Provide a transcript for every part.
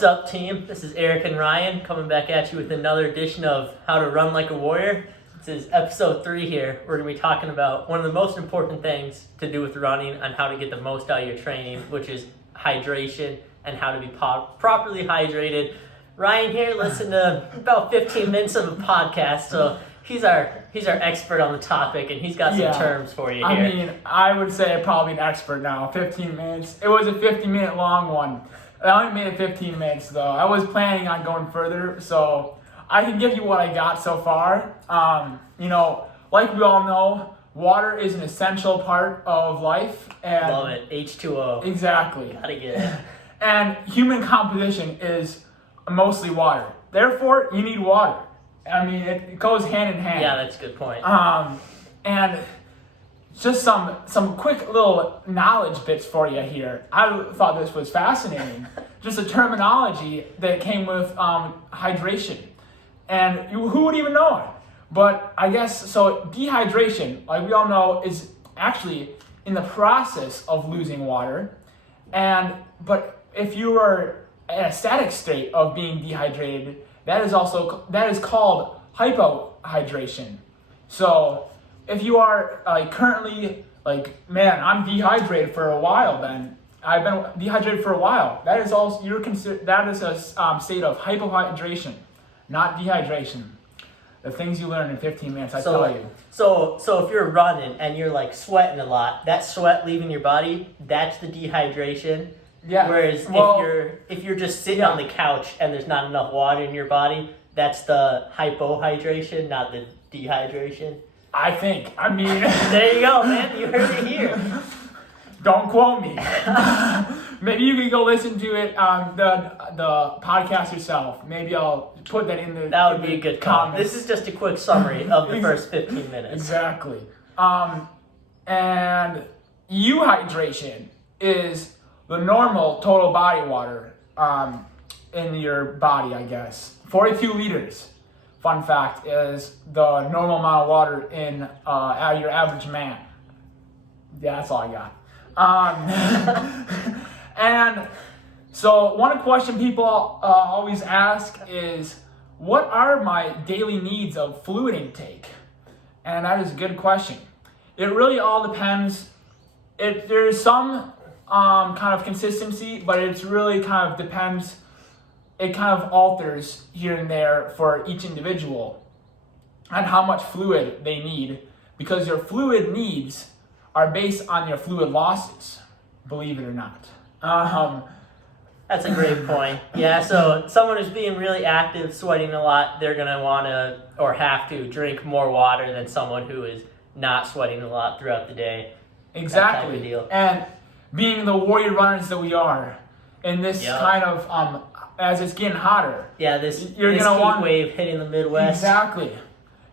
What's up, team? This is Eric and Ryan coming back at you with another edition of How to Run Like a Warrior. This is episode 3 here. We're going to be talking about one of the most important things to do with running on how to get the most out of your training, which is hydration and how to be properly hydrated. Ryan here listened to about 15 minutes of a podcast, so he's our expert on the topic, and he's got some terms for you here. I mean, I would say probably an expert now. 15 minutes. It was a 50-minute long one. I only made it 15 minutes, though. I was planning on going further, so I can give you what I got so far. Like we all know, water is an essential part of life. And love it. H2O. Exactly. Gotta get it. And human composition is mostly water. Therefore, you need water. I mean, it goes hand in hand. Yeah, that's a good point. And just some quick little knowledge bits for you here. I thought this was fascinating. Just a terminology that came with hydration. And who would even know it? But I guess, so dehydration, like we all know, is actually in the process of losing water. But if you are in a static state of being dehydrated, that is called hypohydration. So if you are currently man, I'm dehydrated for a while, then I've been dehydrated for a while. That is also that is a state of hypohydration, not dehydration. The things you learn in 15 minutes, I tell you. So if you're running and you're sweating a lot, that sweat leaving your body, that's the dehydration. Yeah. Whereas if you're just sitting on the couch and there's not enough water in your body, that's the hypohydration, not the dehydration. I think. I mean, there you go, man. You heard it here. Don't quote me. Maybe you could go listen to it on the podcast yourself. Maybe I'll put that in the That would be a good comment. comments. This is just a quick summary of the first 15 minutes. Exactly. And euhydration is the normal total body water in your body, I guess. 42 liters. Fun fact is the normal amount of water in your average man. Yeah, that's all I got. And so one question people always ask is, what are my daily needs of fluid intake? And that is a good question. It really all depends. There's some kind of consistency, but it's really kind of depends. It kind of alters here and there for each individual and how much fluid they need, because your fluid needs are based on your fluid losses, believe it or not. That's a great point. Yeah, so someone who's being really active, sweating a lot, they're going to want to or have to drink more water than someone who is not sweating a lot throughout the day. Exactly. That type of deal. And being the warrior runners that we are, in this kind of, as it's getting hotter. Yeah, this heat wave hitting the Midwest. Exactly.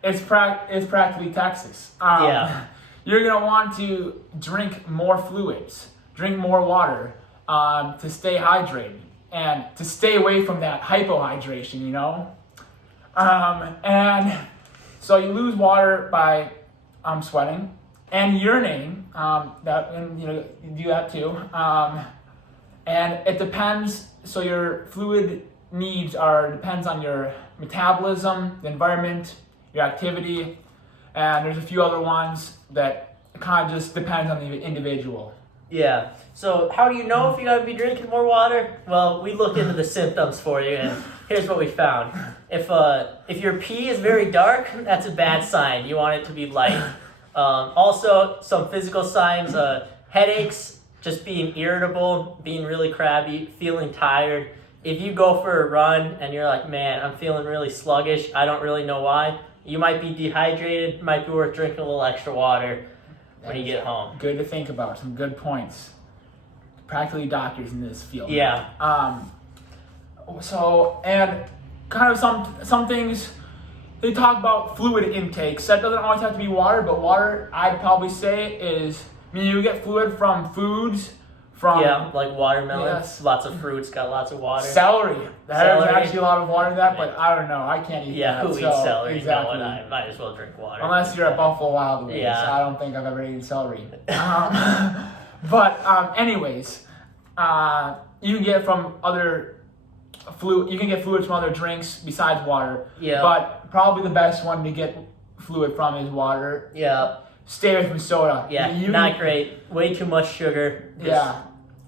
It's practically Texas. You're going to want to drink more fluids, drink more water to stay hydrated and to stay away from that hypohydration, And so you lose water by sweating and urinating. You do that too. And it depends. So your fluid needs depends on your metabolism, the environment, your activity, and there's a few other ones that kind of just depends on the individual. Yeah. So how do you know if you gotta be drinking more water? Well, we looked into the symptoms for you, and here's what we found. If your pee is very dark, that's a bad sign. You want it to be light. Also, some physical signs: headaches, just being irritable, being really crabby, feeling tired. If you go for a run and you're like, man, I'm feeling really sluggish, I don't really know why, you might be dehydrated, might be worth drinking a little extra water when you get home. Good to think about, some good points. Practically doctors in this field. Yeah. And kind of some things, they talk about fluid intakes. That doesn't always have to be water, but water, I'd probably say, is, you get fluid from foods, like watermelon. Yes. Lots of fruits got lots of water. Celery. There's actually a lot of water in that, but I don't know. I can't eat that. Yeah, who eats celery? Exactly. No, and I might as well drink water. Unless you're at Buffalo Wild Wings. Yeah. I don't think I've ever eaten celery. But anyways, you can get from other fluid. You can get fluids from other drinks besides water. Yeah. But probably the best one to get fluid from is water. Yeah. Stay away from soda. Yeah, not great. Way too much sugar. Yeah.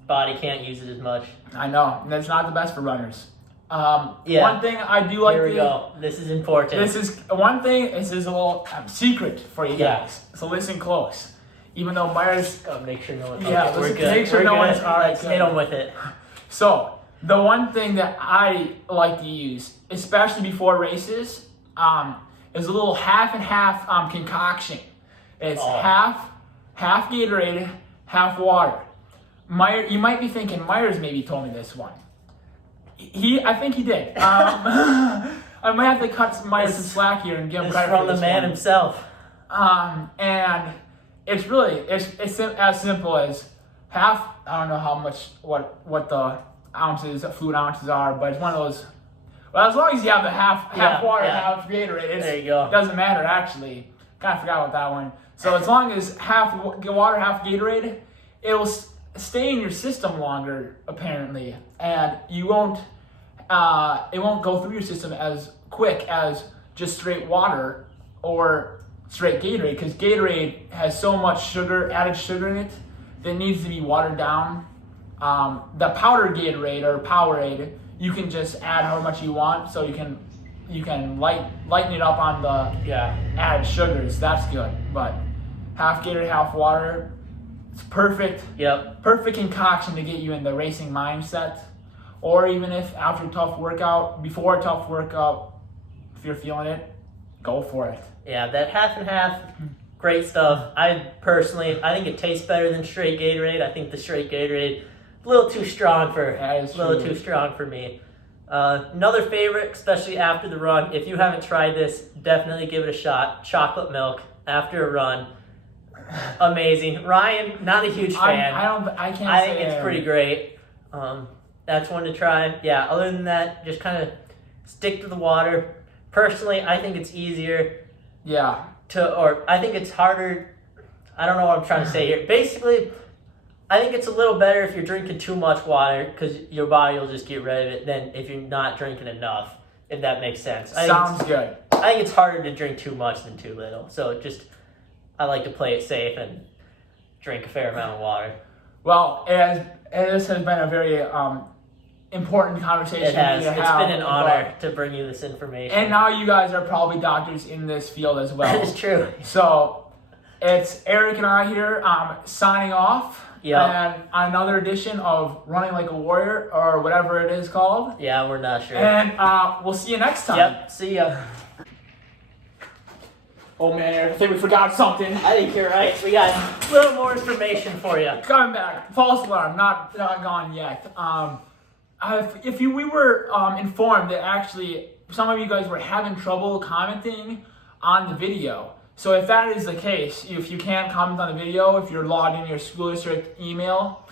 Body can't use it as much. I know. And that's not the best for runners. Yeah. One thing I do like Here we go. This is important. This is one thing. This is a little secret for you guys. So listen close. Even though Myers, make sure no one. Yeah, Okay, we're listen, good. make sure We're no good. one's- all right, Let's good. hit them with it. So the one thing that I like to use, especially before races, is a little half and half concoction. It's half Gatorade, half water. You might be thinking Myers maybe told me this one. I think he did. I might have to cut Myers some slack here and give him It's credit from for the this man one. himself. And it's really it's as simple as half. I don't know how much what the fluid ounces are, but it's one of those. Well, as long as you have the half water, half Gatorade, there you go. It doesn't matter actually. Kind of forgot about that one. So as long as half water, half Gatorade, it'll stay in your system longer apparently, and you won't. It won't go through your system as quick as just straight water or straight Gatorade, because Gatorade has so much added sugar in it that needs to be watered down. The powdered Gatorade or Powerade, you can just add however much you want, so you can lighten it up on the added sugars. That's good, but half Gatorade, half water, it's perfect. Yep. Perfect concoction to get you in the racing mindset, or even if after a tough workout, before a tough workout, if you're feeling it, go for it. Yeah, that half and half, great stuff. I think it tastes better than straight Gatorade. I think the straight Gatorade a little too strong too strong for me. Another favorite, especially after the run, if you haven't tried this, definitely give it a shot. Chocolate milk after a run. Amazing. Ryan, not a huge fan. I think it's pretty great. That's one to try. Yeah, other than that, just kind of stick to the water. Personally, I think it's easier I think it's harder. I don't know what I'm trying to say here. Basically, I think it's a little better if you're drinking too much water, because your body will just get rid of it, than if you're not drinking enough, if that makes sense. Sounds good. I think it's harder to drink too much than too little. So I like to play it safe and drink a fair amount of water. Well, this has been a very important conversation. It has. It's been an honor to bring you this information. And now you guys are probably doctors in this field as well. That is true. So it's Eric and I here signing off. Yeah. And on another edition of Running Like a Warrior, or whatever it is called. Yeah, we're not sure. And we'll see you next time. Yep. See ya. Oh man, Eric, I think we forgot something. I think you're right. We got a little more information for you. Coming back. False alarm. Not gone yet. We were informed that actually some of you guys were having trouble commenting on the video. So if that is the case, if you can't comment on the video, if you're logged in your school district email,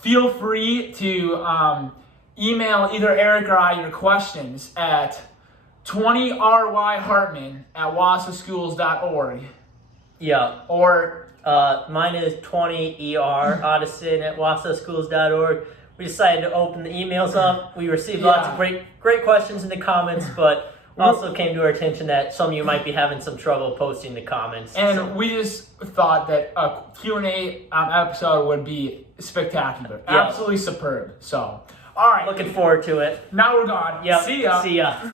feel free to email either Eric or I your questions at 20ryhartman@wassaschools.org. Yeah. Or mine is 20er.audison@wassaschools.org. We decided to open the emails up. We received lots of great questions in the comments, but also came to our attention that some of you might be having some trouble posting the comments. And we just thought that a Q&A episode would be spectacular. Yeah. Absolutely superb. So, all right. Looking forward to it. Now we're gone. Yep. See ya. See ya.